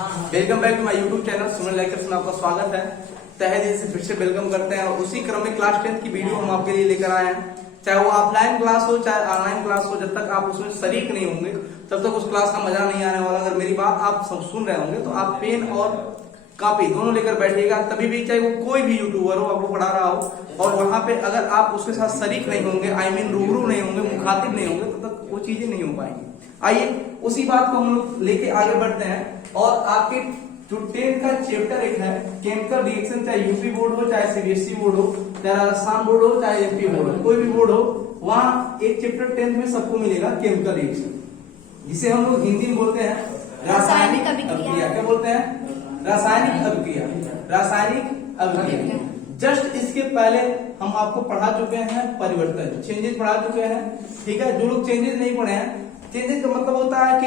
Welcome back to my YouTube channel Suman lectures में आपका स्वागत है। तहे दिल से फिर से वेलकम करते हैं और उसी क्रम में क्लास 10 की वीडियो हम आपके लिए लेकर आए हैं। चाहे वो ऑफलाइन क्लास हो चाहे ऑनलाइन क्लास हो, जब तक आप उसमें शरीक नहीं होंगे तब तक उस क्लास का मजा नहीं आने वाला। अगर मेरी बात आप सब सुन रहे होंगे तो आप पेन और कॉपी दोनों लेकर बैठिएगा, तभी भी चाहे वो कोई भी यूट्यूबर हो आपको पढ़ा रहा हो और वहां पे अगर आप उसके साथ शरीक नहीं होंगे, आई मीन रूबरू नहीं होंगे, मुखातिब नहीं होंगे, तब तक वो चीजें नहीं हो पाएंगी। आइए उसी बात को हम लोग लेके आगे बढ़ते हैं और आपके जो 10 का चैप्टर एक है केमिकल रिएक्शन, चाहे यूपी बोर्ड हो चाहे सीबीएसई बोर्ड हो चाहे राजस्थान बोर्ड हो चाहे एमपी बोर्ड हो, कोई भी बोर्ड हो, वहाँ एक चैप्टर 10 में सबको मिलेगा केमिकल रिएक्शन, जिसे हम लोग हिंदी में बोलते हैं रासायनिक अभिक्रिया। क्या बोलते हैं? रासायनिक अभिक्रिया। रासायनिक अभिक्रिया। जस्ट इसके पहले हम आपको पढ़ा चुके हैं परिवर्तन, चेंजेस पढ़ा चुके हैं। ठीक है, जो लोग चेंजेस नहीं पढ़े हैं, चेंजेस का मतलब होता है कि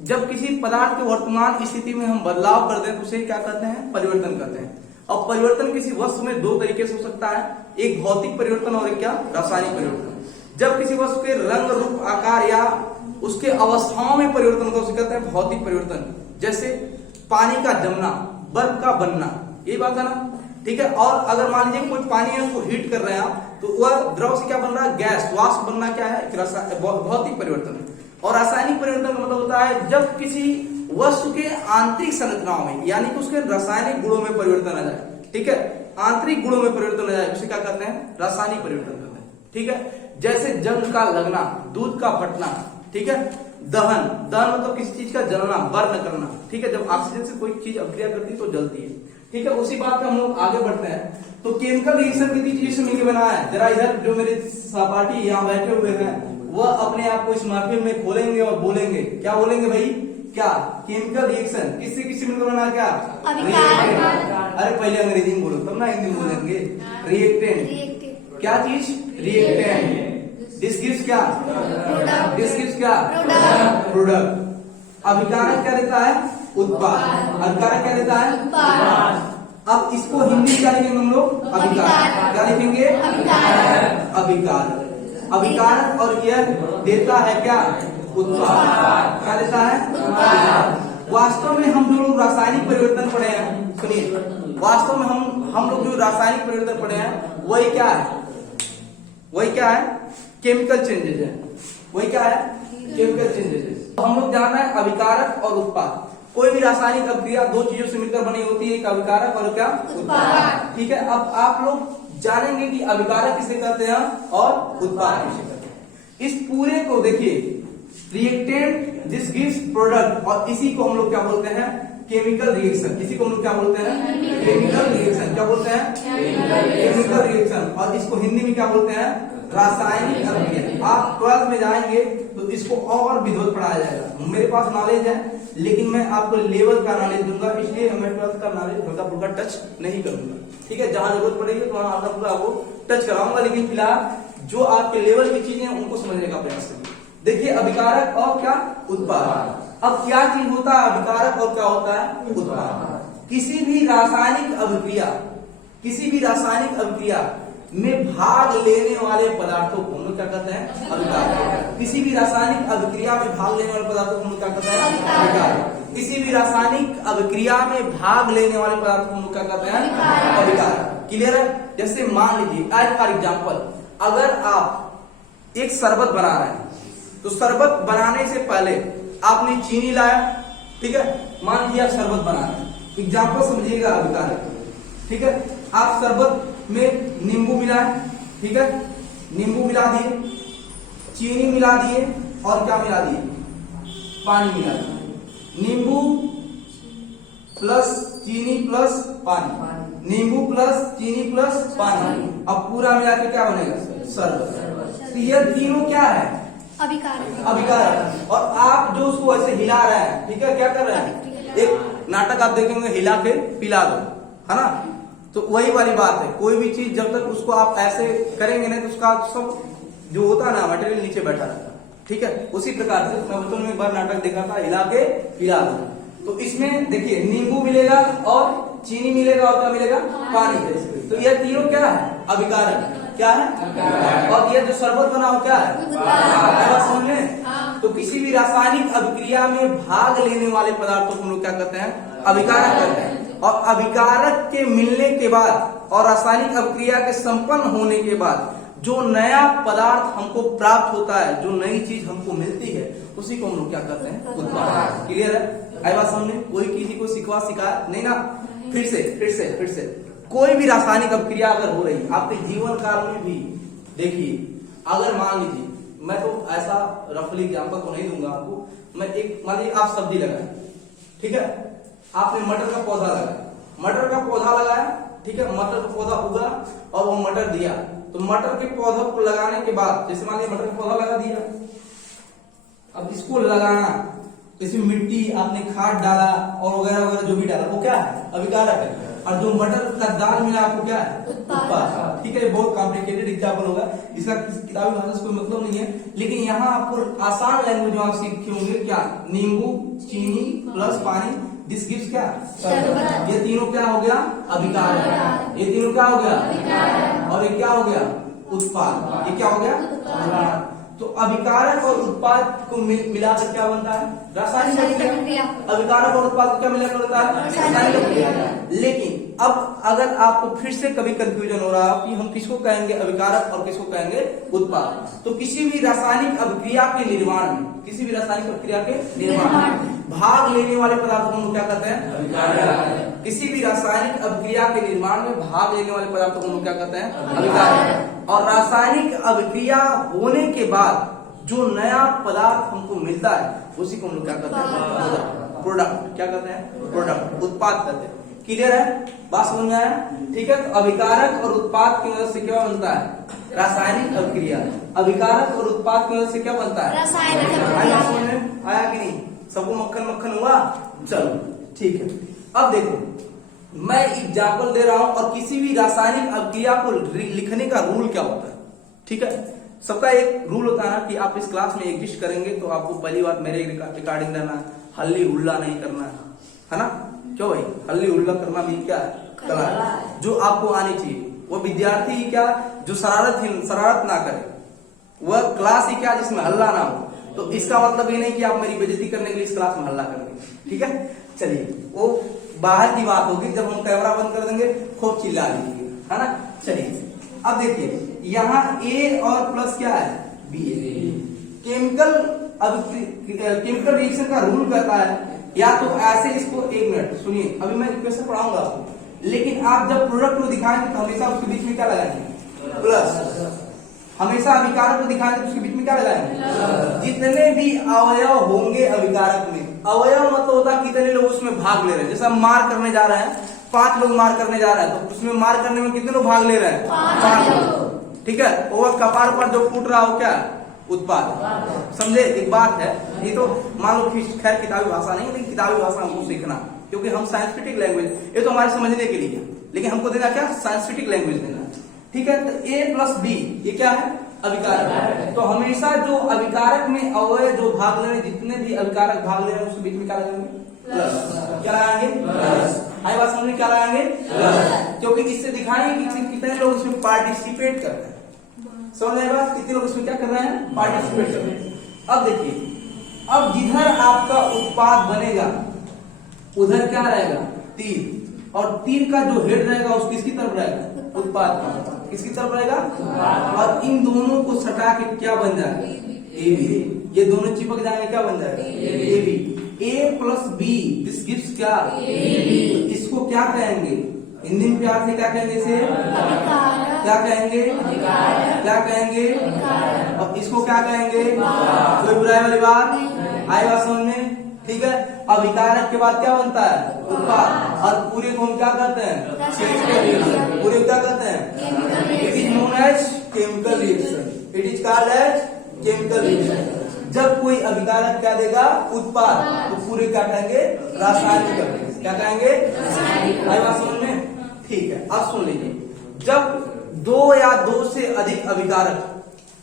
जब किसी पदार्थ के वर्तमान स्थिति में हम बदलाव करते हैं तो उसे क्या करते हैं? परिवर्तन करते हैं। और परिवर्तन किसी वस्तु में दो तरीके से हो सकता है, एक भौतिक परिवर्तन और एक क्या? रासायनिक परिवर्तन। जब किसी वस्तु के रंग, रूप, आकार या उसके अवस्थाओं में परिवर्तन होता है उसे कहते हैं भौतिक परिवर्तन। जैसे पानी का जमना, बर्फ का बनना, ये बात है ना? ठीक है। और अगर मान लीजिए कोई पानी है उसको हीट कर रहे हैं आप, तो वह द्रव से क्या बन रहा है? गैस, वाष्प बनना क्या है? भौतिक परिवर्तन है। और रासायनिक परिवर्तन का मतलब होता है जब किसी वस्तु के आंतरिक संरचनाओं में, यानी कि उसके रासायनिक गुणों में परिवर्तन आ जाए। ठीक है, आंतरिक गुणों में परिवर्तन आ जाए उसे क्या कहते हैं? रासायनिक परिवर्तन कहते हैं। ठीक है, जैसे जंग का लगना, दूध का फटना, ठीक है, दहन मतलब किसी चीज का जलना, बर्न करना। ठीक है, जब ऑक्सीजन से कोई चीज अभिक्रिया करती है तो जलती है। ठीक है, उसी बात पे हम लोग आगे बढ़ते हैं। तो केमिकल रिएक्शन कितनी चीज से मिलकर बना है? जरा इधर जो मेरे सहपाठी यहाँ बैठे हुए हैं वह अपने आप को इस महफिल में खोलेंगे और बोलेंगे। क्या बोलेंगे भाई? क्या केमिकल रिएक्शन किससे किससे मिलकर बना? क्या? अरे पहले अंग्रेजी में बोलो तब ना हिंदी में बोलेंगे। रिएक्टेंट। क्या चीज? रिएक्टेंट। दिस गिव्स क्या? दिस गिव्स क्या? प्रोडक्ट। अभिकारक क्या देता है? उत्पाद। अभिकारक क्या देता है? उत्पाद। अब इसको हिंदी में क्या लिखेंगे हम लोग? अभिकारक। क्या लिखेंगे? अभिकारक। अभिकारक और यह देता है क्या? उत्पाद। क्या देता है? उत्पाद। वास्तव में हम जो लोग रासायनिक परिवर्तन पढ़े हैं, सुनिए, वास्तव में हम लोग जो रासायनिक परिवर्तन पढ़े हैं वही क्या है? वही क्या है? केमिकल चेंजेस है। वही क्या है? केमिकल चेंजेस है। हम लोग जान रहे हैं अभिकारक और उत्पाद। कोई भी रासायनिक अभिक्रिया दो चीजों से मिलकर बनी होती है, एक अभिकारक और क्या? उत्पाद। ठीक है, अब आप लोग जानेंगे कि अभिकारक किसे कहते हैं और उत्पाद किसे कहते हैं। इस पूरे को देखिए, रिएक्टेंट दिस गिव्स प्रोडक्ट, और इसी को हम लोग क्या बोलते हैं? Chemical reaction. इसी को हम लोग क्या बोलते हैं? Chemical reaction. क्या बोलते हैं? Chemical reaction. और इसको हिंदी में क्या बोलते हैं? रासायनिक अभिक्रिया। आप 12th में जाएंगे तो इसको और विधिवत पढ़ाया जाएगा। मेरे पास नॉलेज है लेकिन मैं आपको लेवल का नॉलेज दूंगा, इसलिए मैं 12th का नॉलेज हल्का फुल्का टच नहीं करूंगा। ठीक है, जहां जरूरत पड़ेगी तो वहां हल्का फुल्का आपको टच कराऊंगा, लेकिन फिलहाल जो आपके लेवल की चीजें हैं उनको समझने का प्रयास करिए। देखिए, अभिकारक और क्या? उत्पाद। अब क्या चीज होता है? अभिकारक और क्या होता है? उत्पाद। किसी भी रासायनिक अभिक्रिया में भाग लेने वाले पदार्थों को हम लोग क्या कहते हैं? अभिकारक। किसी भी रासायनिक अभिक्रिया में भाग लेने वाले पदार्थों को हम लोग क्या कहते हैं? अभिकारक। किसी भी रासायनिक अभिक्रिया में भाग लेने वाले पदार्थों को हम लोग क्या कहते हैं? अभिकारक। क्लियर है? जैसे मान लीजिए एज फॉर एग्जाम्पल, अगर आप एक शरबत बना रहे हैं तो शरबत बनाने से पहले आपने चीनी लाया। ठीक है, मान लीजिए आप शरबत बना रहे हैं, एग्जाम्पल समझिएगा अभिकारक। ठीक है, आप शरबत में नींबू मिलाए। ठीक है, नींबू मिला दिए, चीनी मिला दिए और क्या मिला दिए? पानी मिला दिए। नींबू प्लस चीनी प्लस पानी, नींबू प्लस चीनी प्लस पानी, अब पूरा मिला के क्या बनेगा? शरबत। तो ये तीनों क्या है? अभिकारक। और आप जो उसको ऐसे हिला रहे हैं, ठीक है, क्या कर रहे हैं? एक नाटक आप देखेंगे, हिला के पिला दो, है ना? तो वही वाली बात है, कोई भी चीज जब तक उसको आप ऐसे करेंगे नहीं तो उसका सब जो होता है ना मटेरियल नीचे बैठा रहता है। ठीक है, उसी प्रकार से मैं बचपन में एक बार नाटक देखा था, हिला के पिला दो। तो इसमें देखिए नींबू मिलेगा और चीनी मिलेगा और क्या मिलेगा? पानी। तो यह तीनों क्या है? अभिकारक। क्या है? और ये जो शरबत बना हो क्या है? बात समझ में? तो किसी भी रासायनिक अभिक्रिया में भाग लेने वाले पदार्थों को हम लोग क्या कहते हैं? अभिकारक कहते हैं। और अभिकारक के मिलने के बाद और रासायनिक अभिक्रिया के संपन्न होने के बाद जो नया पदार्थ हमको प्राप्त होता है, जो नई चीज हमको मिलती है, उसी को हम लोग क्या कहते हैं? उत्पाद। क्लियर है? आई बात समझ में? कोई किसी को सिखा नहीं ना? फिर से कोई भी रासायनिक अभिक्रिया अगर हो रही आपके जीवन काल में भी, देखिए अगर मान लीजिए, मैं तो ऐसा रफली एग्जाम्पल तो नहीं दूंगा आपको, मैं एक मान लीजिए आप सब्जी लगाए, ठीक है, आपने मटर का पौधा लगाया, ठीक है, मटर का पौधा उगा और वो मटर दिया, तो मटर के पौधों को लगाने के बाद, जैसे मान लीजिए मटर का पौधा लगा दिया, अब इसको लगाना, इसमें मिट्टी आपने खाद डाला और वगैरह जो भी डाला, वो क्या है? अभिकारक है। और जो मटर का दाल मिला आपको क्या है? उत्पाद। ठीक है, बहुत कॉम्प्लिकेटेड एग्जाम्पल होगा, इसका किताबी भाषा से कोई मतलब नहीं है, लेकिन यहाँ आपको आसान लैंग्वेज में आप सीखे होंगे क्या? नींबू, चीनी प्लस पानी, दिस गिव्स क्या? शरबत। ये तीनों क्या हो गया? अभिकारक। ये तीनों क्या हो गया? और ये क्या हो गया? उत्पाद। ये क्या हो गया? तो अभिकारक और उत्पाद को मिलाकर क्या बनता है? रासायनिक अभिक्रिया। अभिकारक और उत्पाद को क्या मिलाकर बनता है? रासायनिक अभिक्रिया। लेकिन अब अगर आपको फिर से कभी कंफ्यूजन हो रहा है कि हम किसको कहेंगे अभिकारक और किसको कहेंगे उत्पाद, तो किसी भी रासायनिक अभिक्रिया के निर्माण में भाग लेने वाले पदार्थों को हम क्या कहते हैं? अभिकारक। किसी भी रासायनिक अभिक्रिया के निर्माण में भाग लेने वाले पदार्थों को हम क्या कहते हैं? अभिकारक। और रासायनिक अभिक्रिया होने के बाद जो नया पदार्थ हमको मिलता है, उसी को हम लोग क्या कहते हैं? प्रोडक्ट। क्या कहते हैं? प्रोडक्ट, उत्पाद कहते हैं। क्लियर है? बात समझ में आया? ठीक है, तो अभिकारक और उत्पाद की मदद से क्या बनता है? रासायनिक अभिक्रिया। अभिकारक और उत्पाद की मदद से क्या बनता है? रासायनिक अभिक्रिया। समझ में आया कि नहीं? सबको मक्खन हुआ? चलो ठीक है। अब देखो, मैं एग्जाम्पल दे रहा हूं और किसी भी रासायनिक अभिक्रिया को लिखने का रूल क्या होता है? ठीक है, सबका एक रूल होता है ना कि आप इस क्लास में एग्जिस्ट करेंगे तो आपको पहली बात मेरे रिकॉर्डिंग रहना है, हल्ली हुल्ला नहीं करना है ना? क्यों भाई? हल्ली हुल्ला करना भी क्या है? कला है, जो आपको आनी चाहिए। वो विद्यार्थी क्या जो शरारत ना करे, वह क्लास ही क्या जिसमें हल्ला ना हो। तो इसका मतलब ये नहीं कि आप मेरी बेइज्जती करने के लिए इस क्लास में हल्ला करेंगे, ठीक है? चलिए, वो बाहर की बात होगी, जब हम कैमरा बंद कर देंगे खूब चिल्ला लीजिए, है ना? चलिए, अब देखिए यहाँ A और प्लस क्या है? B। केमिकल रिएक्शन का रूल कहता है या तो ऐसे, इसको एक मिनट सुनिए, अभी मैं इक्वेशन पढ़ाऊंगा आपको, लेकिन आप जब प्रोडक्ट को दिखाएंगे तो हमेशा उसके बीच में क्या लगाएंगे? प्लस। हमेशा अभिकारक को दिखाएंगे तो उसके बीच में क्या लगाएंगे? जितने भी अवयव होंगे अभिकारक में, अवयव मतलब होता है कितने लोग उसमें भाग ले रहे हैं। जैसे हम मार करने जा रहे हैं, 5 लोग मार करने जा रहे हैं, तो उसमें मार करने में कितने लोग भाग ले रहे हैं? 5 लोग। ठीक है, और कपार पर जो फूट रहा हो क्या? उत्पाद। समझे? एक बात है, ये तो मान लो खैर किताबी भाषा नहीं, लेकिन किताबी भाषा हमको सीखना, क्योंकि हम साइंटिफिक लैंग्वेज, ये तो हमारे समझने के लिए, लेकिन हमको देना क्या? साइंटिफिक लैंग्वेज देना। ठीक है, तो A प्लस B ये क्या है? अभिकारक। तो हमेशा जो अभिकारक में अवयव जो भाग ले रहे, जितने भी अभिकारक भाग ले रहे हैं, उसके बीच में क्या लगाएंगे? प्लस। क्या लगाएंगे? प्लस। हाई बात समझ में? क्या लगाएंगे? प्लस। क्योंकि इससे दिखाएंगे कि कितने लोग इसमें पार्टिसिपेट कर रहे हैं। समझ आए बात? कितने लोग इसमें क्या कर रहे हैं? पार्टिसिपेट कर रहे हैं। अब देखिए, अब जिधर आपका उत्पाद बनेगा उधर क्या रहेगा? तीर। और तीर का जो हेड रहेगा उस किसकी तरफ रहेगा? उत्पाद का। किसकी तरफ रहेगा? और इन दोनों को सटा के क्या बन जाएगा? AB। ये दोनों चिपक जाएंगे, क्या बन जाएगा? AB। A plus B this gives क्या? AB। इसको क्या कहेंगे? हिंदी में प्यार से क्या कहेंगे? इसे क्या कहेंगे? क्या कहेंगे? और इसको क्या कहेंगे? कोई बुराई वाली बात? आई बात समझ में? ठीक है, अभिकारक के बाद क्या बनता है? उत्पाद। और पूरे को हम क्या कहते हैं? पूरे क्या कहते हैं? It is known as chemical reaction. It is called as chemical reaction. जब कोई अभिकारक क्या देगा? उत्पाद, तो पूरे क्या कहेंगे? रासायनिक। क्या कहेंगे? आई बात समझ में? ठीक है, अब सुन लीजिए, जब 2 या 2 से अधिक अभिकारक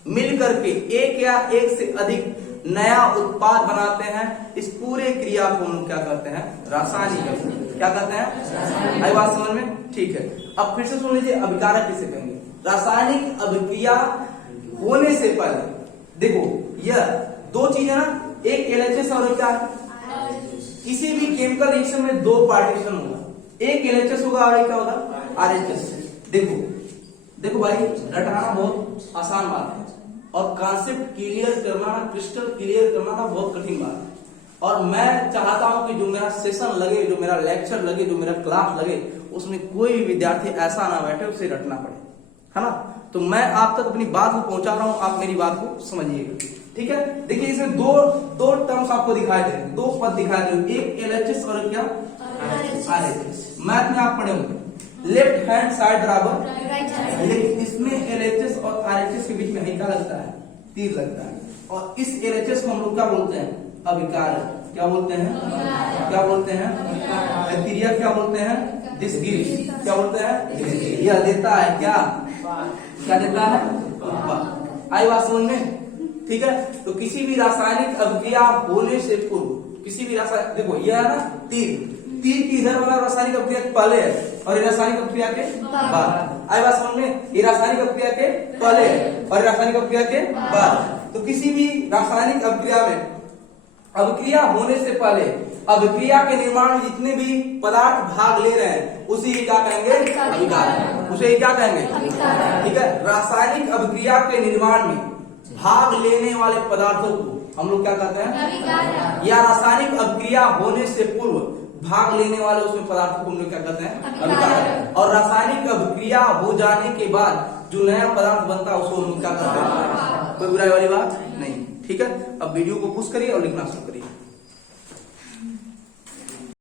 मिल करके एक या एक से अधिक नया उत्पाद बनाते हैं, इस पूरे क्रिया को हम क्या कहते हैं? रासायनिक। क्या कहते हैं? आई बात समझ में? ठीक है, अब फिर से सुन लीजिए, अभिकारक किसे कहेंगे? रासायनिक अभिक्रिया होने से पहले। देखो यह दो चीज है ना, एक एलएचएस और एक क्या, किसी भी केमिकल रिएक्शन में दो पार्टीशन होगा, एक एलएचएस होगा और एक क्या होगा, आरएचएस। देखो देखो भाई, रटाना बहुत आसान बात है और कॉन्सेप्ट क्लियर करना, क्रिस्टल क्लियर करना ना बहुत कठिन बात है। और मैं चाहता हूं कि जो मेरा सेशन लगे, जो मेरा लेक्चर लगे, जो मेरा क्लास लगे, उसमें कोई भी विद्यार्थी ऐसा ना बैठे उसे रटना पड़े, है ना। तो मैं आप तक अपनी बात को पहुंचा रहा हूं, आप मेरी बात को समझिएगा, ठीक है। देखिए इसमें दो टर्म्स आपको दिखाई दे, दो पद दिखाई दे, एक एलएचएस और क्या, आरएचएस। मैथ में आप पढ़े होंगे लेफ्ट हैंड साइड बराबर, लेकिन इसमें एलएचएस और आरएचएस के बीच में क्या लगता है, तीर लगता है। और इस एलएचएस को हम लोग क्या बोलते हैं, अभिकारक। क्या बोलते हैं, क्या बोलते हैं, बैक्टीरिया क्या बोलते हैं, डिस्गिल। क्या बोलते हैं, यह देता है क्या, क्या देता है, आई बात समझ में, ठीक है। तो किसी भी रासायनिक अभिक्रिया होने से पूर्व, किसी भी रासायनिक, देखो यह है ना तीर, तीर की इधर वाला रासायनिक अभिक्रिया के पहले है और ये रासायनिक अभिक्रिया के बाद। आई बात समझ में, ये रासायनिक अभिक्रिया के पहले और रासायनिक अभिक्रिया के बाद। तो किसी भी रासायनिक अभिक्रिया में अभिक्रिया होने से पहले अभिक्रिया के निर्माण में जितने भी पदार्थ भाग ले रहे हैं उसी क्या कहेंगे, अभिकारक। उसे क्या कहेंगे, ठीक है। रासायनिक अभिक्रिया के निर्माण में भाग लेने वाले पदार्थों को हम लोग क्या कहते हैं, या रासायनिक अभिक्रिया होने से पूर्व भाग लेने वाले उसमें पदार्थों को हम लोग क्या कहते हैं, अभिकारक। और रासायनिक अभिक्रिया हो जाने के बाद जो नया पदार्थ बनता है उसको हम लोग क्या कहते हैं, कोई बुराई वाली बात नहीं, ठीक है। अब वीडियो को पुश करिए और लिखना शुरू करिए।